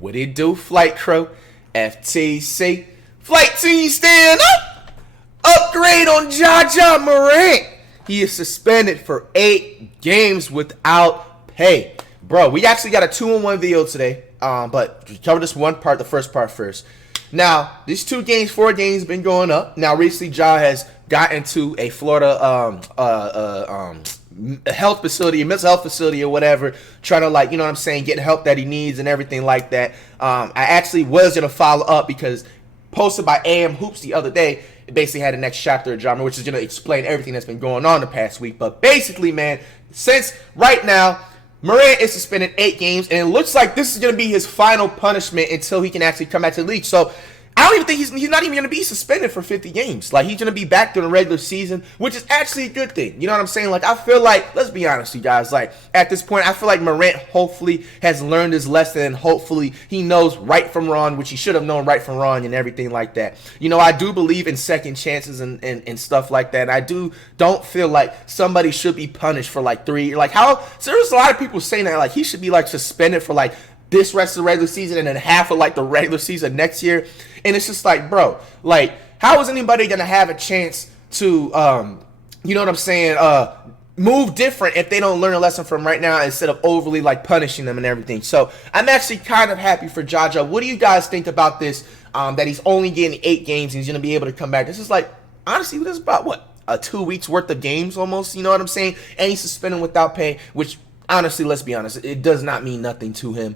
What it do, flight crew? FTC. Flight team stand up. Upgrade on Ja Morant. He is suspended for 8 games without pay. Bro, we actually got a 2-on-1 video today. But cover this one part, the first part first. Now, these 4 games been going up. Now, recently, Ja has got into a Florida health facility, a mental health facility or whatever, trying to, like, you know what I'm saying, get help that he needs and everything like that. I actually was going to follow up because posted by AM Hoops the other day, it basically had the next chapter of drama, which is going to explain everything that's been going on the past week. But basically, man, since right now, Morant is suspended 8 games, and it looks like this is going to be his final punishment until he can actually come back to the league. So I don't even think he's not even going to be suspended for 50 games. Like, he's going to be back during the regular season, which is actually a good thing. You know what I'm saying? Like, I feel like, let's be honest, you guys. Like, at this point, I feel like Morant hopefully has learned his lesson, and hopefully he knows right from wrong, which he should have known right from wrong and everything like that. You know, I do believe in second chances and stuff like that. And don't feel like somebody should be punished for, like, 3. Like, so there's a lot of people saying that, like, he should be, like, suspended for, like, this rest of the regular season and then half of, like, the regular season next year. And it's just like, bro, like, how is anybody going to have a chance to, you know what I'm saying, move different if they don't learn a lesson from right now instead of overly, like, punishing them and everything? So I'm actually kind of happy for Ja. What do you guys think about this, that he's only getting 8 games and he's going to be able to come back? This is like, honestly, this is about, what, 2 weeks worth of games almost, you know what I'm saying? And he's suspended without pay, which, honestly, let's be honest, it does not mean nothing to him,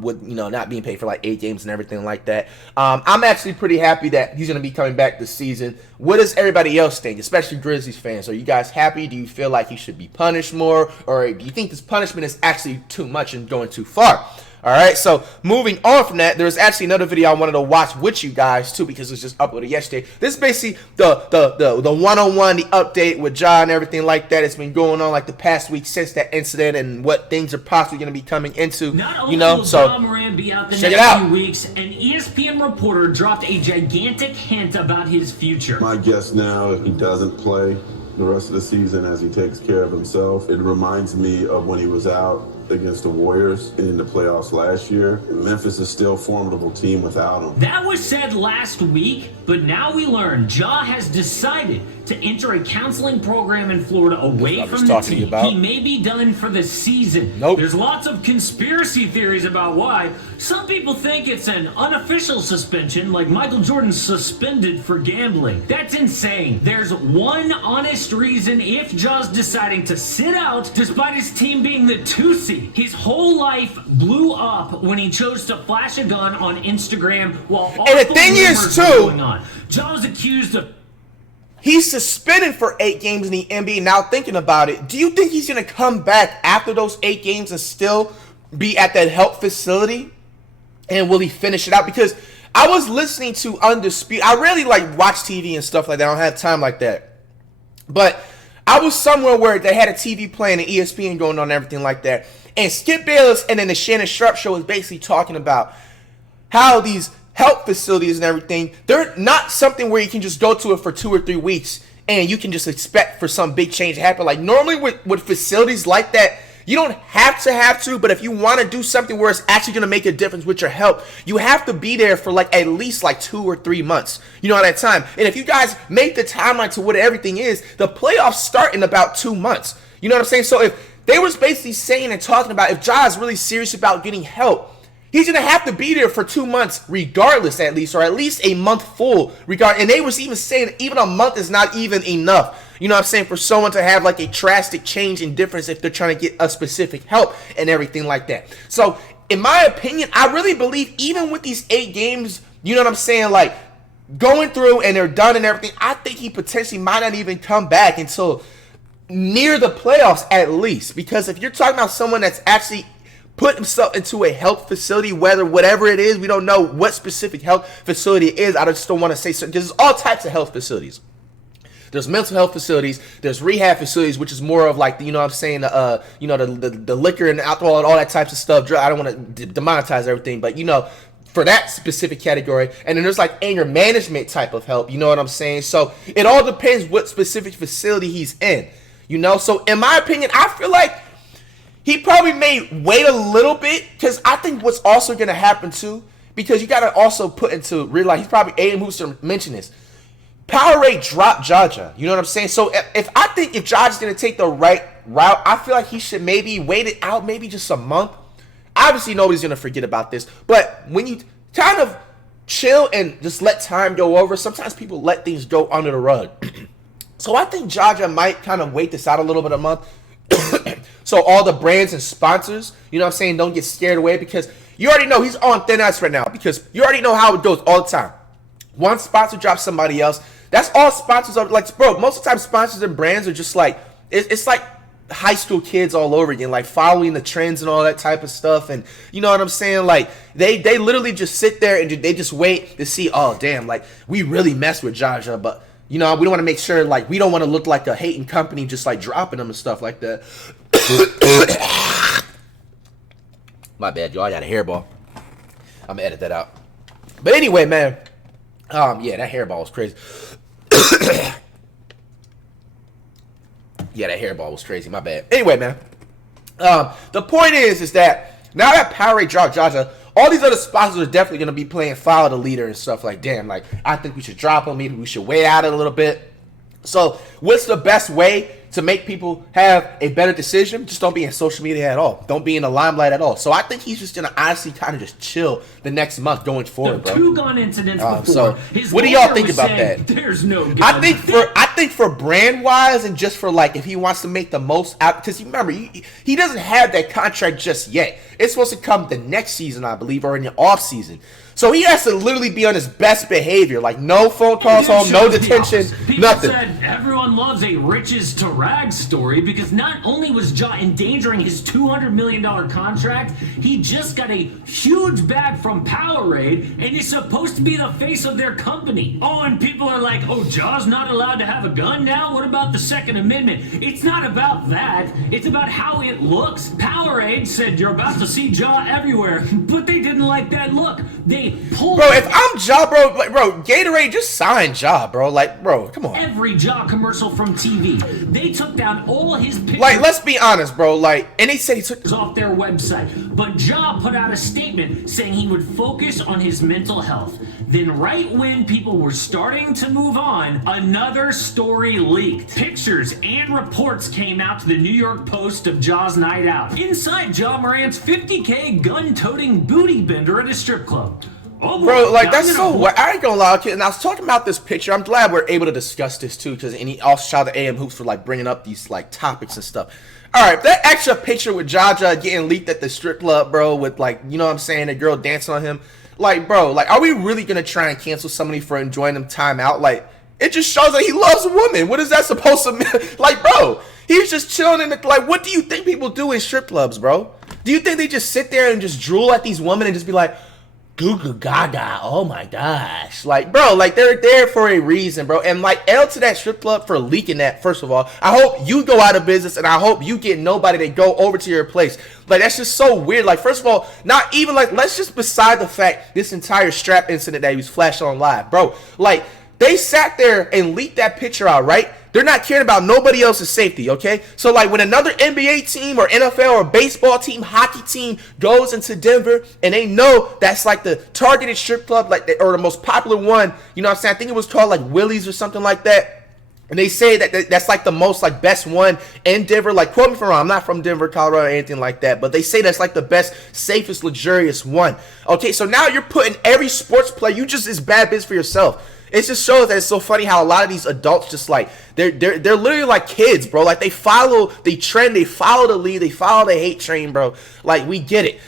with, you know, not being paid for like 8 games and everything like that. I'm actually pretty happy that he's going to be coming back this season. What does everybody else think, especially Grizzlies fans? Are you guys happy? Do you feel like he should be punished more? Or do you think this punishment is actually too much and going too far? All right, so moving on from that, there's actually another video I wanted to watch with you guys too because it was just uploaded yesterday. This is basically the one-on-one, the update with Ja and everything like that. It's been going on like the past week since that incident and what things are possibly going to be coming into. Not only you know, will so Ja Morant be out the check next it out. few weeks, an ESPN reporter dropped a gigantic hint about his future. My guess now, if he doesn't play the rest of the season as he takes care of himself, it reminds me of when he was out against the Warriors in the playoffs last year. Memphis is still a formidable team without him. That was said last week, but now we learn Ja has decided to enter a counseling program in Florida away from the team. He may be done for the season. Nope. There's lots of conspiracy theories about why. Some people think it's an unofficial suspension, like Michael Jordan suspended for gambling. That's insane. There's one honest reason if Ja's deciding to sit out despite his team being the 2 seed. His whole life blew up when he chose to flash a gun on Instagram while all And the thing is, too, going on. Ja was accused of... He's suspended for 8 games in the NBA. Now thinking about it, do you think he's going to come back after those 8 games and still be at that health facility? And will he finish it out? Because I was listening to Undisputed. I really like watch TV and stuff like that. I don't have time like that. But I was somewhere where they had a TV playing and ESPN going on and everything like that. And Skip Bayless and then the Shannon Sharp show was basically talking about how these health facilities and everything, they're not something where you can just go to it for 2 or 3 weeks and you can just expect for some big change to happen. Like normally with facilities like that, you don't have to, but if you want to do something where it's actually going to make a difference with your health, you have to be there for like at least like 2 or 3 months, you know, at that time. And if you guys make the timeline to what everything is, the playoffs start in about 2 months. You know what I'm saying? So if they was basically saying and talking about if Ja is really serious about getting help, he's going to have to be there for 2 months regardless at least, or at least a month full. And they was even saying even a month is not even enough. You know what I'm saying? For someone to have like a drastic change in difference if they're trying to get a specific help and everything like that. So in my opinion, I really believe even with these 8 games, you know what I'm saying, like going through and they're done and everything, I think he potentially might not even come back until near the playoffs at least. Because if you're talking about someone that's actually put himself into a health facility, whatever it is, we don't know what specific health facility it is. I just don't want to say certain, because there's all types of health facilities. There's mental health facilities, there's rehab facilities, which is more of like, you know what I'm saying, you know, the liquor and alcohol and all that types of stuff. I don't want to demonetize everything, but you know, for that specific category. And then there's like anger management type of help, you know what I'm saying? So it all depends what specific facility he's in, you know? So in my opinion, I feel like he probably may wait a little bit, because I think what's also going to happen too, because you got to also put into real life, he's probably AM Hooster mentioned this. Powerade dropped Jaja. You know what I'm saying? So if I think if Jaja's going to take the right route, I feel like he should maybe wait it out, maybe just a month. Obviously, nobody's going to forget about this. But when you kind of chill and just let time go over, sometimes people let things go under the rug. So I think Jaja might kind of wait this out a little bit a month. So all the brands and sponsors, you know what I'm saying, don't get scared away, because you already know he's on thin ice right now, because you already know how it goes all the time. One sponsor drops somebody else. That's all sponsors are like, bro. Most of the time, sponsors and brands are just like, it's like high school kids all over again, like following the trends and all that type of stuff. And you know what I'm saying? Like they literally just sit there and they just wait to see, oh damn, like we really mess with Jaja, but you know we don't want to make sure, like we don't want to look like a hating company just like dropping them and stuff like that. My bad, y'all. I got a hairball. I'm gonna edit that out. But anyway, man. Yeah, that hairball was crazy. Yeah, that hairball was crazy. My bad. Anyway, man. The point is that now that Powerade dropped Jaja, all these other sponsors are definitely gonna be playing follow the leader and stuff like, damn, like I think we should drop him. Maybe we should wait out a little bit. So, what's the best way to make people have a better decision? Just don't be in social media at all. Don't be in the limelight at all. So I think he's just gonna honestly kind of just chill the next month going forward, bro. 2 gun incidents before. So what do y'all think about saying, that? There's no gun. I think for brand wise and just for like if he wants to make the most out, because you remember he doesn't have that contract just yet. It's supposed to come the next season, I believe, or in the off season. So he has to literally be on his best behavior, like no phone calls home, no detention, nothing. Said everyone loves a riches to rags story, because not only was Ja endangering his $200 million contract, he just got a huge bag from Powerade, and he's supposed to be the face of their company. Oh, and people are like, oh, Ja's not allowed to have a gun now? What about the Second Amendment? It's not about that. It's about how it looks. Powerade said you're about to see Ja everywhere, but they didn't like that look. They pulled. Bro, if I'm Ja, bro, like, bro, Gatorade, just sign Ja, bro. Like, bro, come on. Every Ja commercial from TV. They took down all his pictures. Like, let's be honest, bro. Like, and they said he took off their website, but Ja put out a statement saying he would focus on his mental health. Then right when people were starting to move on, another story leaked. Pictures and reports came out to the New York Post of Ja's night out. Inside Ja Morant's $50K gun-toting booty bender at a strip club. Oh, bro, like that's so. I ain't gonna lie, kid. And I was talking about this picture. I'm glad we're able to discuss this too, because he also shout out to AM Hoops for like bringing up these like topics and stuff. All right, that extra picture with Jaja getting leaked at the strip club, bro, with like, you know what I'm saying, the girl dancing on him. Like, bro, like, are we really gonna try and cancel somebody for enjoying them time out? Like, it just shows that he loves a woman. What is that supposed to mean? Like, bro, he's just chilling in the, like, what do you think people do in strip clubs, bro? Do you think they just sit there and just drool at these women and just be like, goo goo gaga, oh my gosh. Like, bro, like, they're there for a reason, bro. And, like, L to that strip club for leaking that, first of all. I hope you go out of business, and I hope you get nobody to go over to your place. Like, that's just so weird. Like, first of all, not even, like, let's just beside the fact this entire strap incident that he was flashing on live. Bro, like, they sat there and leaked that picture out, right? They're not caring about nobody else's safety, okay? So, like, when another NBA team or NFL or baseball team, hockey team goes into Denver and they know that's, like, the targeted strip club, like, or the most popular one, you know what I'm saying? I think it was called, like, Willie's or something like that. And they say that that's, like, the most, like, best one in Denver. Like, quote me if I'm wrong. I'm not from Denver, Colorado, or anything like that. But they say that's, like, the best, safest, luxurious one. Okay, so now you're putting every sports player, you just is bad biz for yourself. It just shows that it's so funny how a lot of these adults just like they're literally like kids, bro. Like they follow the trend, they follow the lead, they follow the hate train, bro. Like we get it.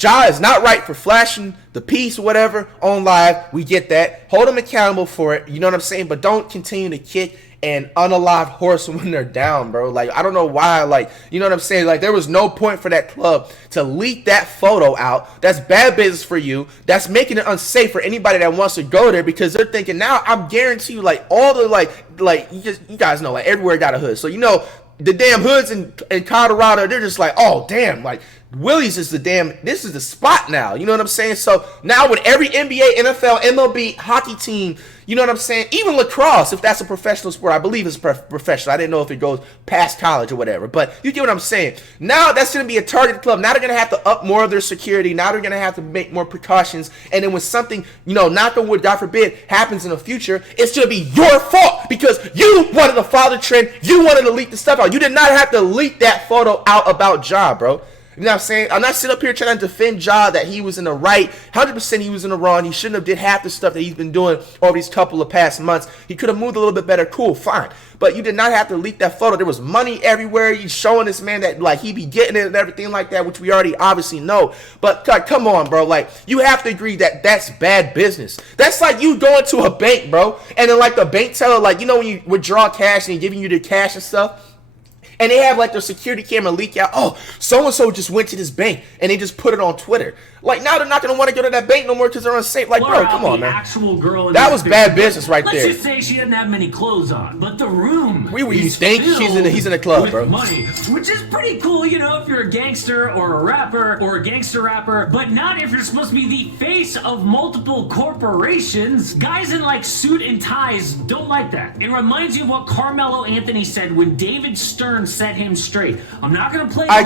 Ja is not right for flashing the piece or whatever on live. We get that. Hold him accountable for it. You know what I'm saying? But don't continue to kick an unalive horse when they're down, bro. Like, I don't know why, like, you know what I'm saying? Like, there was no point for that club to leak that photo out. That's bad business for you. That's making it unsafe for anybody that wants to go there, because they're thinking now, I'm guarantee you, like, all the, like, you guys know, like, everywhere got a hood. So, you know, the damn hoods in Colorado, they're just like, oh, damn, like, Willie's is this is the spot now. You know what I'm saying? So now with every NBA, NFL, MLB, hockey team, you know what I'm saying? Even lacrosse, if that's a professional sport, I believe it's professional. I didn't know if it goes past college or whatever, but you get what I'm saying. Now that's going to be a targeted club. Now they're going to have to up more of their security. Now they're going to have to make more precautions. And then when something, knock on wood, God forbid, happens in the future, it's going to be your fault because you wanted to follow the trend. You wanted to leak the stuff out. You did not have to leak that photo out about Ja, bro. You know what I'm saying? I'm not sitting up here trying to defend Ja that he was in the right. 100% he was in the wrong. He shouldn't have did half the stuff that he's been doing over these couple of past months. He could have moved a little bit better. Cool, fine. But you did not have to leak that photo. There was money everywhere. You showing this man that like he be getting it and everything like that, which we already obviously know. But God, come on, bro. Like you have to agree that that's bad business. That's like you going to a bank, bro, and then like the bank teller, like when you withdraw cash and giving you the cash and stuff. And they have like their security camera leak out. Oh, so-and-so just went to this bank and they just put it on Twitter. Like now they're not going to want to go to that bank no more because they're unsafe. Like, bro, come on, man. Actual girl that was bad business right there. Let's just say she doesn't have many clothes on, but the room you think he's in a club, with bro. Money, which is pretty cool, if you're a gangster or a rapper or a gangster rapper, but not if you're supposed to be the face of multiple corporations. Guys in like suit and ties don't like that. It reminds you of what Carmelo Anthony said when David Stern set him straight. I'm not going to play. I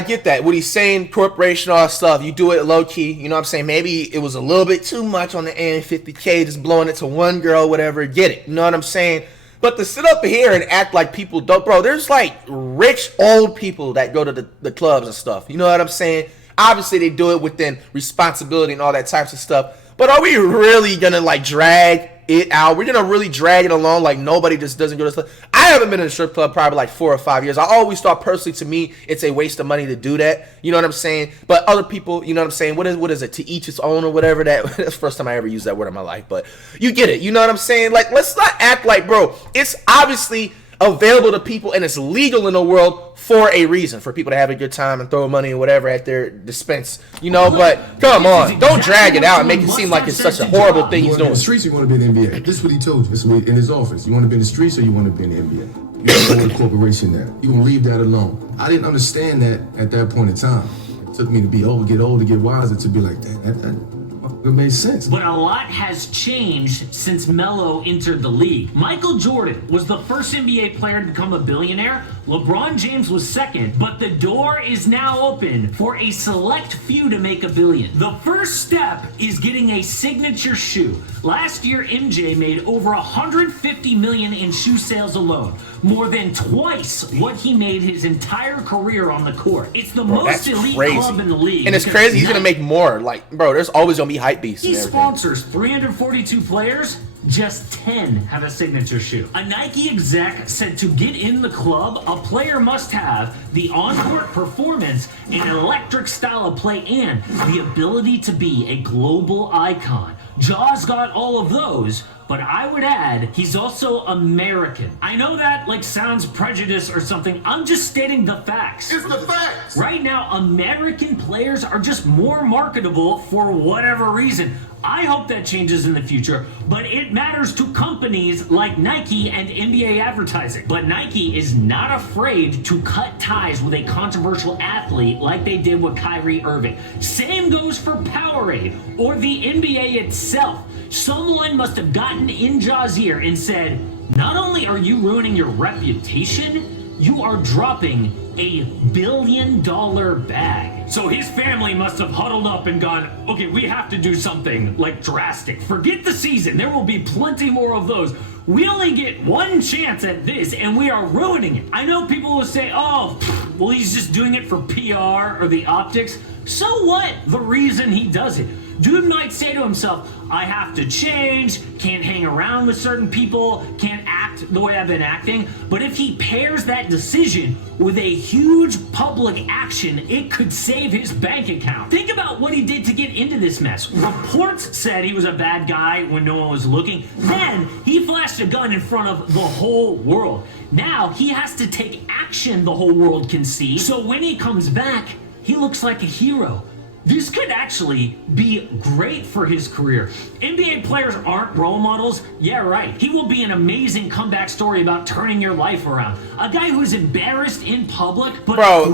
get that. What he's saying, corporation, all that stuff, you do it low key. You know what I'm saying? Maybe it was a little bit too much on the end, 50K, just blowing it to one girl, whatever. Get it. You know what I'm saying? But to sit up here and act like people don't, bro, there's like rich old people that go to the clubs and stuff. You know what I'm saying? Obviously, they do it within responsibility and all that types of stuff. But are we really going to like drag it out? We're going to really drag it along like nobody just doesn't go to stuff. I haven't been in a strip club probably like 4 or 5 years. I always thought personally to me it's a waste of money to do that. You know what I'm saying? But other people, you know what I'm saying? What is it? To each its own or whatever. That's the first time I ever used that word in my life. But you get it. You know what I'm saying? Like, let's not act like, bro, it's obviously available to people and it's legal in the world for a reason, for people to have a good time and throw money or whatever at their dispense, but come on, don't drag it out and make it seem like it's such a horrible thing he's doing. In the streets, you want to be in the NBA. This is what he told you. This is what in his office. You want to be in the streets or you want to be in the NBA? You want to go to the corporation now. You want to leave that alone. I didn't understand that at that point in time. It took me to be older, get wiser, to be like, that it made sense. But a lot has changed since Melo entered the league. Michael Jordan was the first NBA player to become a billionaire. LeBron James was second, but the door is now open for a select few to make $1 billion. The first step is getting a signature shoe. Last year, MJ made over $150 million in shoe sales alone, more than twice what he made his entire career on the court. It's the most elite club in the league. And it's crazy, he's gonna make more. Like, bro, there's always gonna be hype beasts. He sponsors 342 players. Just 10 have a signature shoe. A Nike exec said to get in the club, a player must have the on-court performance, an electric style of play, and the ability to be a global icon. Ja's got all of those, but I would add, he's also American. I know that sounds prejudiced or something. I'm just stating the facts. It's the facts. Right now, American players are just more marketable for whatever reason. I hope that changes in the future, but it matters to companies like Nike and NBA advertising. But Nike is not afraid to cut ties with a controversial athlete like they did with Kyrie Irving. Same goes for Powerade or the NBA itself. Someone must have gotten in Ja's ear and said, not only are you ruining your reputation, you are dropping $1 billion bag. So his family must have huddled up and gone, okay, we have to do something drastic. Forget the season. There will be plenty more of those. We only get one chance at this and we are ruining it. I know people will say, oh, well, he's just doing it for PR or the optics. So what? The reason he does it. Dude might say to himself, I have to change, can't hang around with certain people, can't act the way I've been acting. But if he pairs that decision with a huge public action, it could save his bank account. Think about what he did to get into this mess. Reports said he was a bad guy when no one was looking. Then he flashed a gun in front of the whole world. Now he has to take action the whole world can see. So when he comes back, he looks like a hero. This could actually be great for his career. NBA players aren't role models. Yeah, right. He will be an amazing comeback story about turning your life around. A guy who's embarrassed in public, but bro,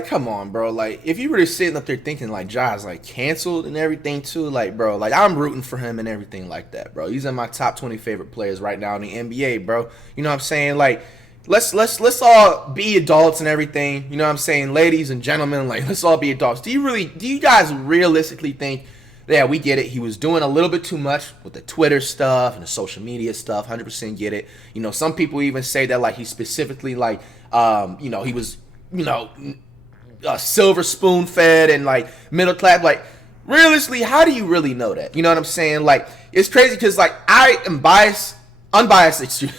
come on, bro. Like, if you were just sitting up there thinking like Ja's like canceled and everything too, like, bro, like I'm rooting for him and everything like that, bro. He's in my top 20 favorite players right now in the NBA, bro. You know what I'm saying? Like, let's all be adults and everything. You know what I'm saying, ladies and gentlemen? Like, let's all be adults. Do you guys realistically think? Yeah, we get it. He was doing a little bit too much with the Twitter stuff and the social media stuff. 100% get it. You know, some people even say that like he specifically like, you know, he was, you know, silver spoon fed and like middle class. Like, realistically, how do you really know that? You know what I'm saying? Like, it's crazy because like I am unbiased. Excuse.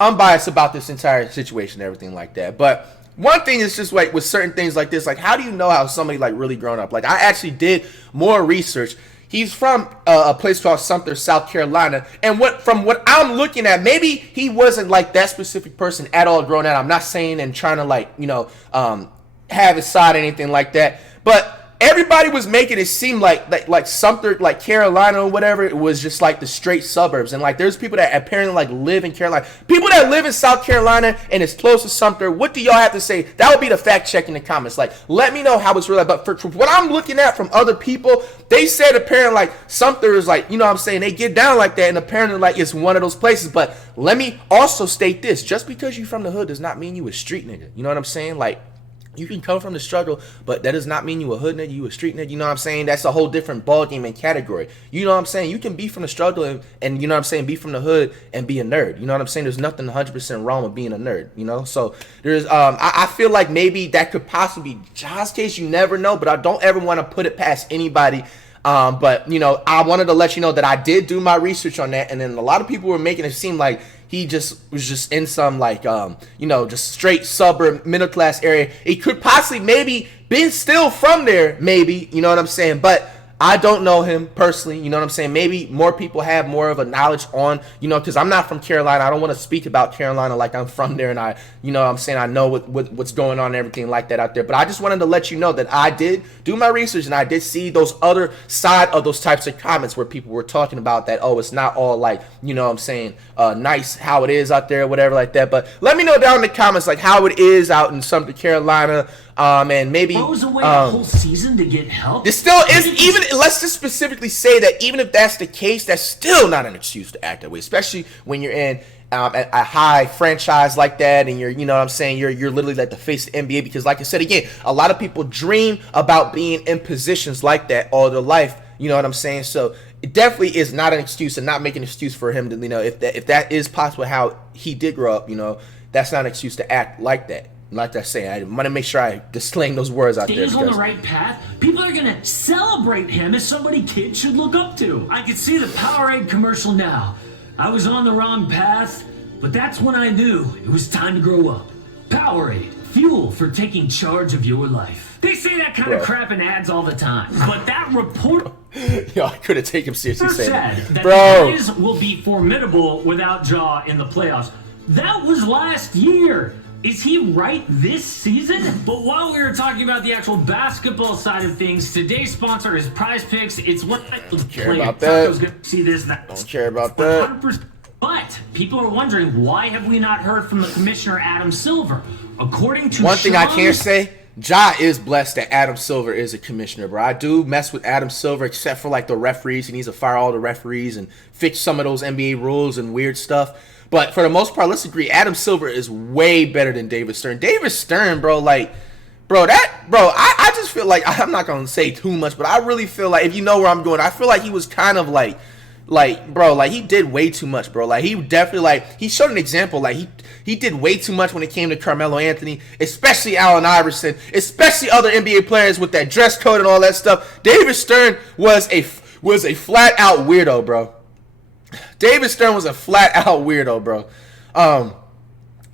Unbiased about this entire situation and everything like that. But one thing is just like with certain things like this, like how do you know how somebody like really grown up? Like I actually did more research. He's from a place called Sumter, South Carolina, and from what I'm looking at, maybe he wasn't like that specific person at all grown up. I'm not saying and trying to like, you know, have his side or anything like that, but everybody was making it seem like Sumter, like Carolina or whatever, it was just like the straight suburbs. And like there's people that apparently like live in Carolina. People that live in South Carolina and it's close to Sumter, what do y'all have to say? That would be the fact check in the comments. Like, let me know how it's really. But for what I'm looking at from other people, they said apparently like Sumter is like, you know what I'm saying, they get down like that, and apparently like it's one of those places. But let me also state this. Just because you from the hood does not mean you a street nigga. You know what I'm saying? Like, you can come from the struggle, but that does not mean you a hood nigga, you a street nigga. You know what I'm saying? That's a whole different ballgame and category. You know what I'm saying? You can be from the struggle and you know what I'm saying, be from the hood and be a nerd. You know what I'm saying? There's nothing 100% wrong with being a nerd, you know? So there's, I feel like maybe that could possibly be Ja's case. You never know, but I don't ever want to put it past anybody. But, you know, I wanted to let you know that I did do my research on that. And then a lot of people were making it seem like he was just in some like, you know, just straight suburb, middle class area. He could possibly maybe been still from there, maybe, you know what I'm saying? But I don't know him personally, you know what I'm saying? Maybe more people have more of a knowledge on, you know, because I'm not from Carolina. I don't want to speak about Carolina like I'm from there and I, you know what I'm saying, I know what's going on and everything like that out there. But I just wanted to let you know that I did do my research and I did see those other side of those types of comments where people were talking about that, oh, it's not all like, you know what I'm saying, nice how it is out there, whatever like that. But let me know down in the comments like how it is out in Sumter, Carolina. And maybe throws away a whole season to get help. There still is, even let's just specifically say that even if that's the case, that's still not an excuse to act that way, especially when you're in a high franchise like that, and you're, you know what I'm saying, you're literally like the face of the NBA. Because like I said again, a lot of people dream about being in positions like that all their life. You know what I'm saying? So it definitely is not an excuse, and not making an excuse for him to, you know, if that is possible how he did grow up, you know, that's not an excuse to act like that. Like I say, I want to make sure I disclaim those words out there. Stays on the right path. People are going to celebrate him as somebody kids should look up to. I could see the Powerade commercial now. I was on the wrong path, but that's when I knew it was time to grow up. Powerade, fuel for taking charge of your life. They say that kind of crap in ads all the time, but that report... Yo, I couldn't take him seriously saying that. Bro. The Grizzlies will be formidable without Ja in the playoffs. That was last year. Is he right this season? But while we were talking about the actual basketball side of things, today's sponsor is Prize Picks. It's what I don't care about that. Don't care about that. But people are wondering, why have we not heard from the commissioner, Adam Silver? According to one thing I can say, Ja is blessed that Adam Silver is a commissioner, bro. I do mess with Adam Silver, except for like the referees. He needs to fire all the referees and fix some of those NBA rules and weird stuff. But for the most part, let's agree, Adam Silver is way better than David Stern. David Stern, bro, like, I just feel like, I'm not going to say too much, but I really feel like, if you know where I'm going, I feel like he was kind of like, bro, like, he did way too much, bro. Like, he definitely, like, he showed an example. Like, he did way too much when it came to Carmelo Anthony, especially Allen Iverson, especially other NBA players with that dress code and all that stuff. David Stern was a flat-out weirdo, bro. David Stern was a flat-out weirdo, bro.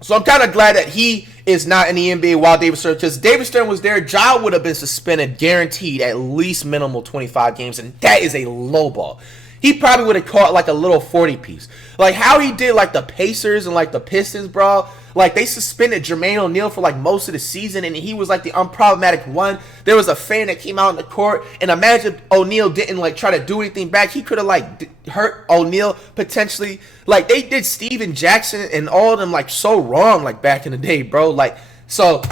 So I'm kind of glad that he is not in the NBA while David Stern, because David Stern was there, Ja would have been suspended, guaranteed at least minimal 25 games, and that is a low ball. He probably would have caught like a little 40-piece. Like how he did like the Pacers and like the Pistons, bro. Like, they suspended Jermaine O'Neal for like most of the season, and he was like the unproblematic one. There was a fan that came out in the court, and imagine O'Neal didn't like try to do anything back. He could have like hurt O'Neal potentially. Like, they did Steven Jackson and all of them like so wrong like back in the day, bro. Like, so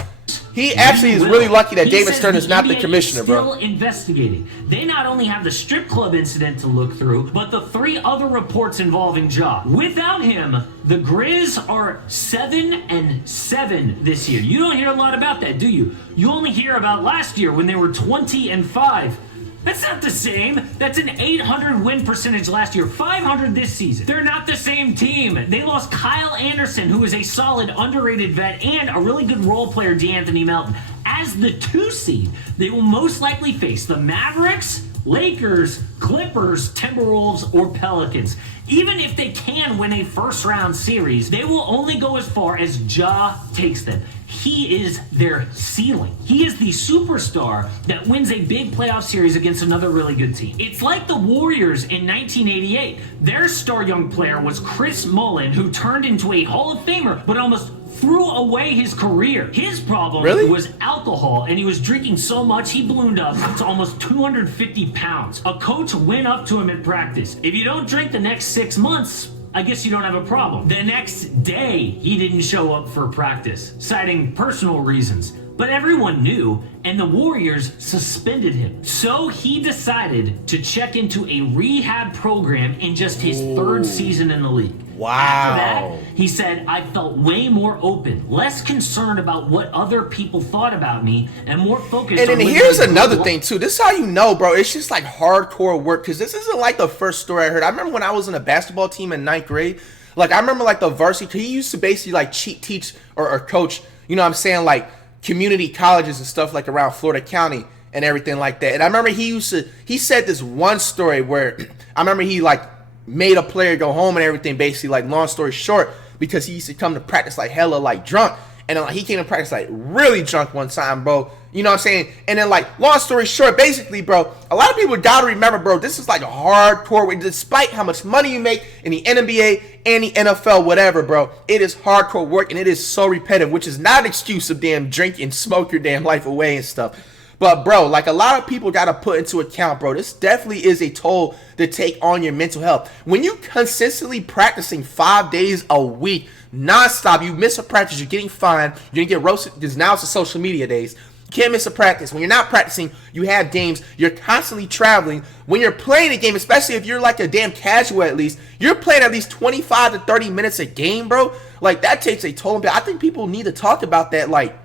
he actually is really lucky that David Stern is not the commissioner, bro. Still investigating. They not only have the strip club incident to look through, but the 3 other reports involving Ja. Without him, the Grizz are 7-7 this year. You don't hear a lot about that, do you? You only hear about last year when they were 20-5. That's not the same. That's an 800 win percentage last year, 500 this season. They're not the same team. They lost Kyle Anderson, who is a solid, underrated vet, and a really good role player, DeAnthony Melton. As the 2 seed, they will most likely face the Mavericks, Lakers, Clippers, Timberwolves, or Pelicans. Even if they can win a first-round series, they will only go as far as Ja takes them. He is their ceiling. He is the superstar that wins a big playoff series against another really good team. It's like the Warriors in 1988. Their star young player was Chris Mullin, who turned into a Hall of Famer, but almost threw away his career. His problem was alcohol, and he was drinking so much he ballooned up to almost 250 pounds. A coach went up to him at practice. If you don't drink the next 6 months, I guess you don't have a problem. The next day, he didn't show up for practice, citing personal reasons. But everyone knew, and the Warriors suspended him. So he decided to check into a rehab program in just his 3rd season in the league. Wow. After that, he said, I felt way more open, less concerned about what other people thought about me, and more focused on... And then here's another thing, too. This is how you know, bro. It's just like hardcore work, because this isn't like the first story I heard. I remember when I was in a basketball team in 9th grade. Like, I remember like the varsity, he used to basically like teach or coach, you know what I'm saying, like community colleges and stuff like around Florida County and everything like that. And I remember he said this one story where I remember he like made a player go home and everything, basically, like, long story short, because he used to come to practice like hella like drunk. And then like he came to practice like really drunk one time, bro. You know what I'm saying? And then like, long story short, basically, bro, a lot of people gotta remember, bro, this is like a hardcore way. Despite how much money you make in the NBA and the NFL, whatever, bro, it is hardcore work, and it is so repetitive, which is not an excuse of damn drink and smoke your damn life away and stuff. But, bro, like, a lot of people got to put into account, bro, this definitely is a toll to take on your mental health. When you consistently practicing 5 days a week, nonstop, you miss a practice, you're getting fined, you're going to get roasted, because now it's the social media days. You can't miss a practice. When you're not practicing, you have games, you're constantly traveling. When you're playing a game, especially if you're like a damn casual at least, you're playing at least 25 to 30 minutes a game, bro. Like, that takes a toll. I think people need to talk about that, like,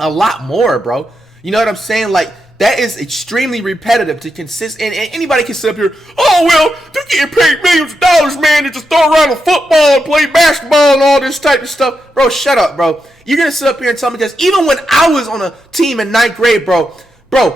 a lot more, bro. You know what I'm saying? Like, that is extremely repetitive to consist. And anybody can sit up here, oh, well, they're getting paid millions of dollars, man, to just throw around a football and play basketball and all this type of stuff. Bro, shut up, bro. You're going to sit up here and tell me this. Even when I was on a team in 9th grade, bro,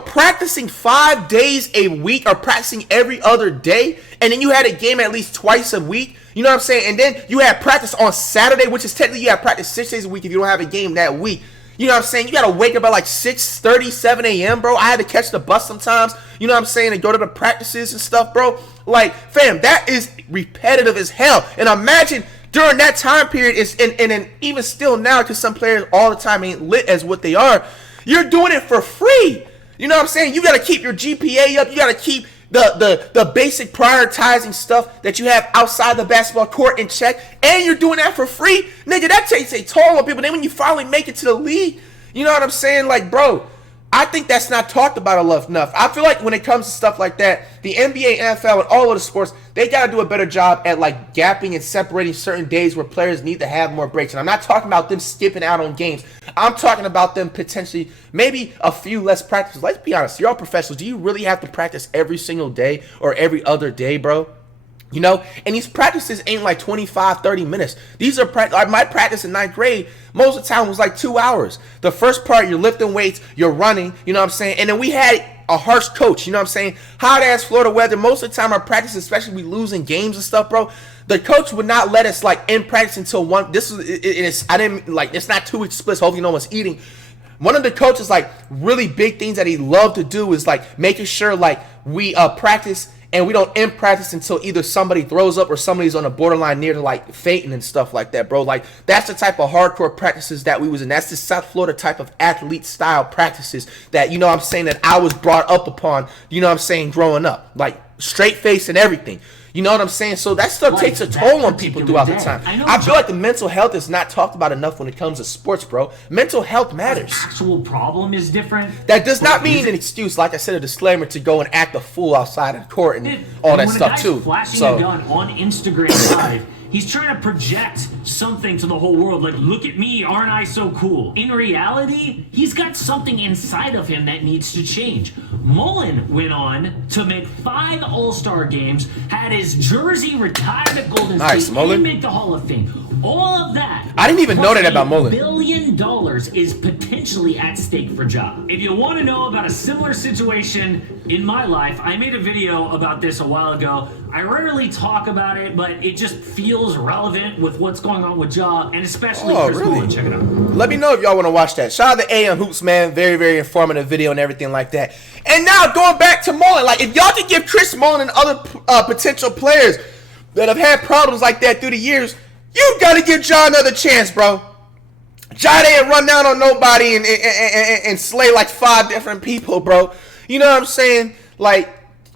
practicing 5 days a week or practicing every other day, and then you had a game at least twice a week. You know what I'm saying? And then you had practice on Saturday, which is technically you have practice 6 days a week if you don't have a game that week. You know what I'm saying? You got to wake up at like 6:30, 7 a.m., bro. I had to catch the bus sometimes, you know what I'm saying, and go to the practices and stuff, bro. Like, fam, that is repetitive as hell. And imagine during that time period, and even still now, because some players all the time ain't lit as what they are, you're doing it for free. You know what I'm saying? You got to keep your GPA up. You got to keep the basic prioritizing stuff that you have outside the basketball court in check, and you're doing that for free. Nigga, that takes a toll on people. Then when you finally make it to the league, you know what I'm saying? Like, bro, I think that's not talked about enough. I feel like when it comes to stuff like that, the NBA, NFL, and all of the sports, they got to do a better job at like gapping and separating certain days where players need to have more breaks. And I'm not talking about them skipping out on games. I'm talking about them potentially maybe a few less practices. Let's be honest, you're all professionals. Do you really have to practice every single day or every other day, bro? You know, and these practices ain't like 25, 30 minutes. These are like my practice in 9th grade. Most of the time was like 2 hours. The first part, you're lifting weights, you're running, you know what I'm saying? And then we had a harsh coach, you know what I'm saying? Hot ass Florida weather. Most of the time our practice, especially we losing games and stuff, bro, the coach would not let us like in practice until one. This is I didn't like, it's not too explicit. Hopefully no one's eating. One of the coaches, like, really big things that he loved to do is like making sure like we practice and we don't end practice until either somebody throws up or somebody's on the borderline near to like fainting and stuff like that, bro. Like, that's the type of hardcore practices that we was in. That's the South Florida type of athlete style practices that, you know what I'm saying, that I was brought up upon, you know what I'm saying, growing up. Like, straight face and everything. You know what I'm saying? So that stuff takes a toll on people throughout the time. I feel like the mental health is not talked about enough when it comes to sports, bro. Mental health matters. The actual problem is different. That does not mean an excuse, like I said, a disclaimer to go and act a fool outside of court and all that stuff too. Flashing a gun on Instagram Live, he's trying to project something to the whole world, like, look at me, aren't I so cool? In reality, he's got something inside of him that needs to change. Mullen went on to make 5 All-Star games, had his jersey retired at Golden State, and make the Hall of Fame. All of that. I didn't even know that about Mullen. $1 billion is potentially at stake for Ja. If you want to know about a similar situation in my life, I made a video about this a while ago. I rarely talk about it, but it just feels relevant with what's going on with Ja, and especially Chris Mullen. Check it out. Let me know if y'all want to watch that. Shout out to AM Hoops, man. Very, very informative video and everything like that. And now going back to Mullen, like, if y'all could give Chris Mullen and other potential players that have had problems like that through the years, you gotta give Ja another chance, bro. Ja didn't run down on nobody and slay like 5 different people, bro. You know what I'm saying? Like,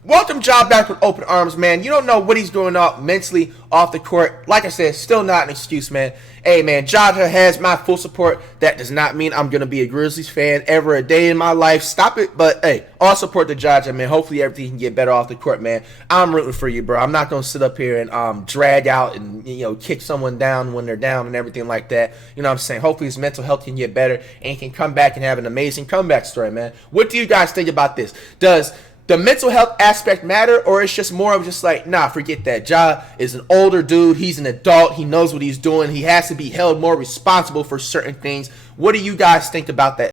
welcome Ja back with open arms, man. You don't know what he's doing up mentally off the court. Like I said, still not an excuse, man. Hey, man, Ja has my full support. That does not mean I'm going to be a Grizzlies fan ever a day in my life. Stop it. But, hey, all support to Ja, man. Hopefully everything can get better off the court, man. I'm rooting for you, bro. I'm not going to sit up here and drag out and, you know, kick someone down when they're down and everything like that. You know what I'm saying? Hopefully his mental health can get better and he can come back and have an amazing comeback story, man. What do you guys think about this? Does the mental health aspect matter, or it's just more of just like, nah, forget that. Ja is an older dude. He's an adult. He knows what he's doing. He has to be held more responsible for certain things. What do you guys think about that?